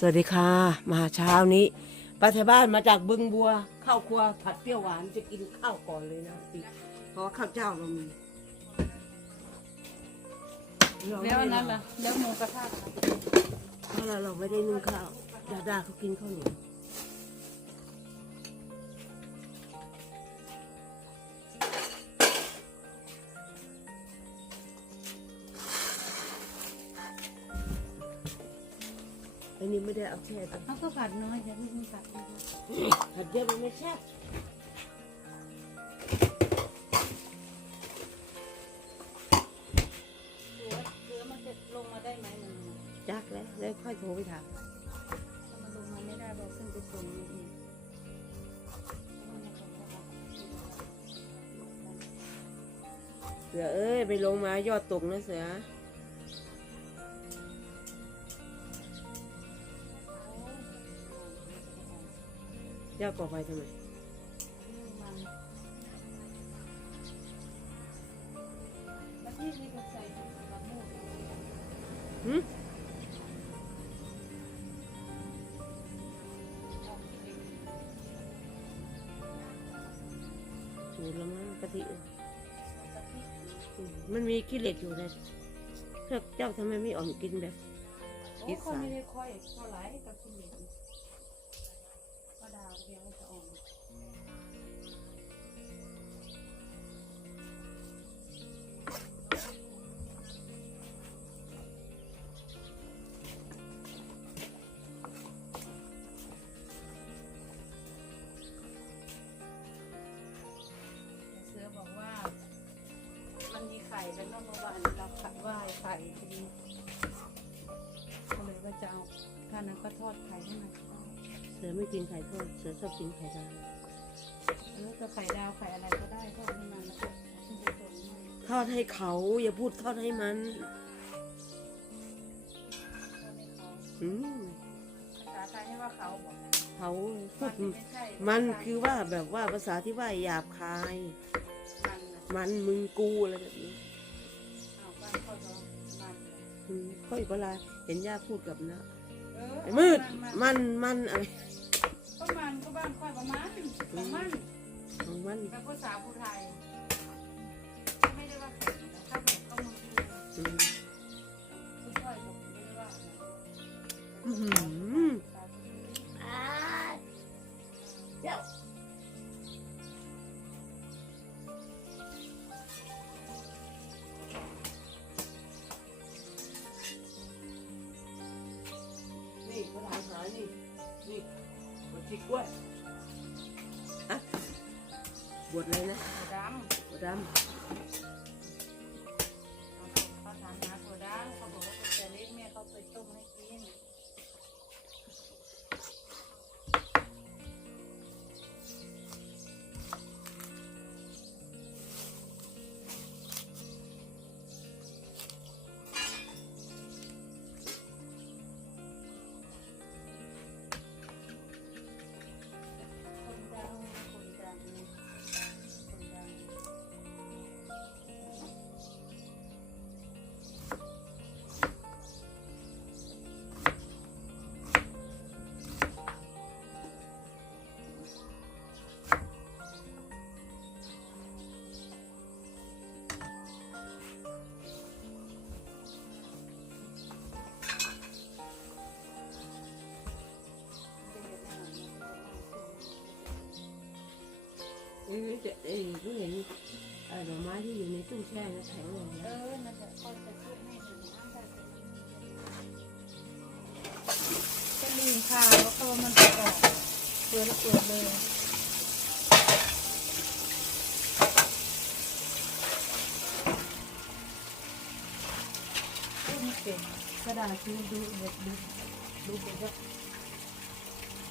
สวัสดีค่ะ มาเช้านี้ป้าไทยบ้านมาจากบึงบัวเข้าวครัวผัดเปรี้ยวหวานจะกินข้าวก่อนเลยนะพี่เพราะว่าข้าวเจ้าเรามีแล้วอันนั้นล่ะแล้วหมูกระทะล่ะเพราะเราเราไม่ได้นึ่งข้าวดาดาเขากินข้าวเหนียว นนี้ไม่ได้เอาแช่ตัวเขาก็ผัดน้อยแต่ไม่ผัดเยอะผัดเยอะมันไม่แช่บเสือเสือมันจะลงมาได้ไหมมันจักแล้วแล้วค่อยโทรไปถามถ้ามันลงมาไม่ได้เราขึ้นไปส่งมันเองเสือเอ้ยไปลงมายอดตกนะเสือ ยอดก่อไฟทำไมมันแล้วที่นี่ก็ใส่ลำมูกหึสูตรละมั้งกะทิเอออืมมันมีขี้เหล็กอยู่นะเจ้าเจ้าทำไมไม่อ่อนกินแบบโอ้คนไม่ได้ค่อยเท่าไหร่กับที่เหลื ดาวเดียวจะอ่อนเสือบอกว่า มันมีไข่แล้วก็เมื่อวานเราขัดว่าไข่ทีนี้ก็เลยว่าจะเอาถ้านั้นก็ทอดไข่ให้มัน เสือไม่กินไข่ทอดเสือชอบกินไข่ดาวแล้วจะไข่ดาวไข่อะไรก็ได้ทอดให้มันแล้วก็เอาขึ้นไปส่งให้มันทอดให้เขา อย่าพูดทอดให้มันทอดให้เขาอืมภาษาไทยให้ว่าเขาบอกเขาพูมัดนไม่ใช่มันคือว่าแบบว่าภาษาที่ว่าหยาบคาย มันนะมันมึงกูอะไรแบบนี้เอาบ้านเขาก็มันอืมค่อยเวลาเห็นย่าพูดกับนะเออไอ้ มืดมันมันมันอะไรก็มันก็บ้านค่อยประมาณประมาณของมัน กับภาษาผู้ไทย ไม่ได้ว่า บทที่กล้วยอะบทอะไรนะถั่วดำ บทดเแต่เห็นเออดอกไม้ที่อยู่ในตู้แช่นะแข็งลยเอนะอนั่นแหละคนจะพูดให้ถึงน้ำได้จะลืมข่าวแล้วก็มันจะออกเปิดแล้วเปิดเลยพูดไม่เป็นกระดาษซื้อดูเด็ดดูดูเด็ดก็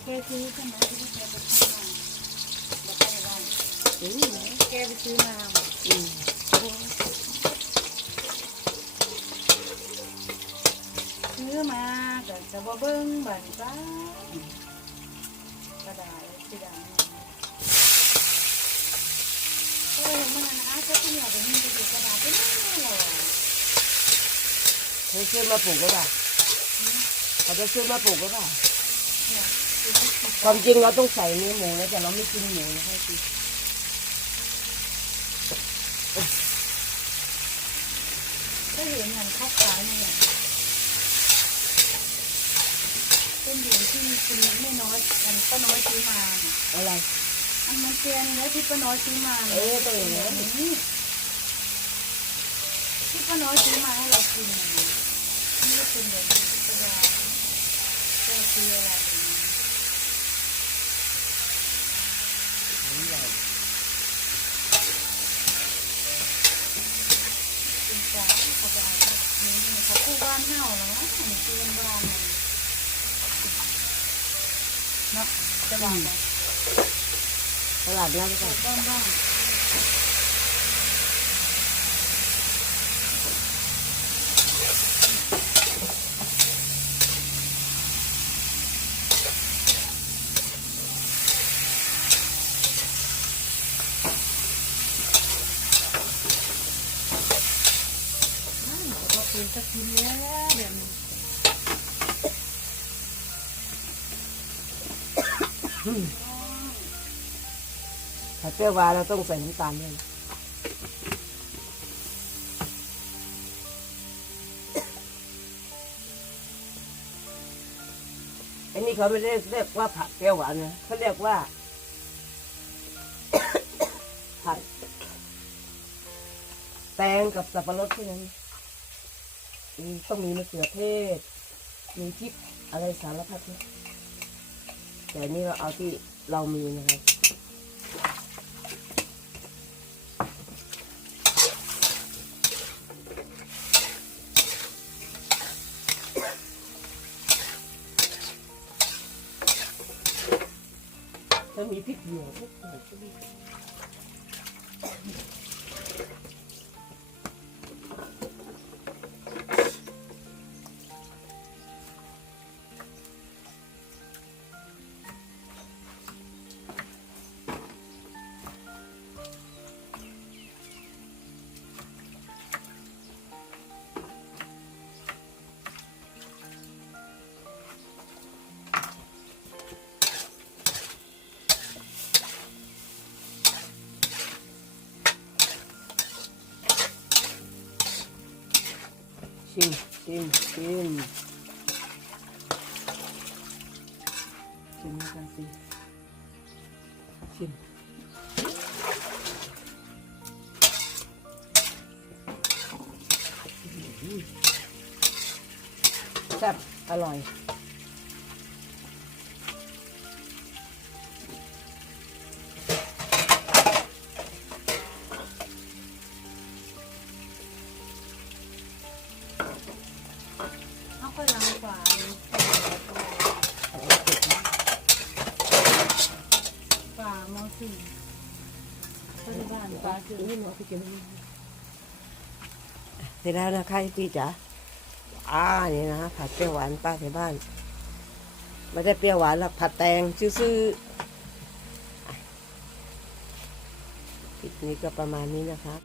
แกซื้อใช่ไหมที่แกไปทำงานแล้วก็ในบ้าน อืมแกไปซื้อมาอืมซื้อมาแต่จะบ่เบิ้งบันจ้ากระดาษสีดำเออมันนะถ้าคุณอยากจะมีกระดาษก็ไม่หรอกเคยซื้อมาปลูกก็ป่ะเขาจะซื้อมาปลูกหรือเปล่าเนี่ยคือที่คิดความจริงเราต้องใส่เนื้อหมูนะแต่เราไม่กินหมูนะคะพี่ ก็เห็นเหมือนเขาขายมาอย่างเป็นเหรียญที่คุณไม่น้อยอันป้าน้อยซื้อมาอะไรอันมันเตียนแล้วที่ป้าน้อยซื้อมาเออต้องอย่างนั้นนี่ที่ป้าน้อยซื้อมาให้เรากินนี่ก็เป็นแบบนี้ก็ได้ก็ซื้ออะไรแบบนี้เป็นจ้าเขาจะเอานี่เขา คู่บ้านเห่าแล้วนะอันนี้คือบ้านมันเนาะจะบอกว่าตลาดนัดก่อนบ้านบ้านนั่น เป็นสักทีแล้วแบบนี้ถ้าเปรี้ยวหวานเราต้องใส่น้ำตาลด้วยอันนี้เขาไม่ได้เรียกว่าผักเปรี้ยวหวานนะเขาเรียกว่า ผัดแตงกับสับปะรดแค่นั้น มต้องมีมะเขือเทศ มีพริกอะไรสารพัดนะแต่นี่เราเอาที่เรามีนะครับถ้ามีพริกหยวกพริกห ยวกก็ดีชิมชิมชิมชิมกันสิชิมแซ่บอร่อย เสร็จแล้วนะคะพี่จ๋าอ่านี่นะผัดเปรี้ยวหวานป้าที่บ้านไม่ได้เปรี้ยวหวานหรอกผัดแตงซื่อๆคลิปนี้ก็ประมาณนี้นะคะ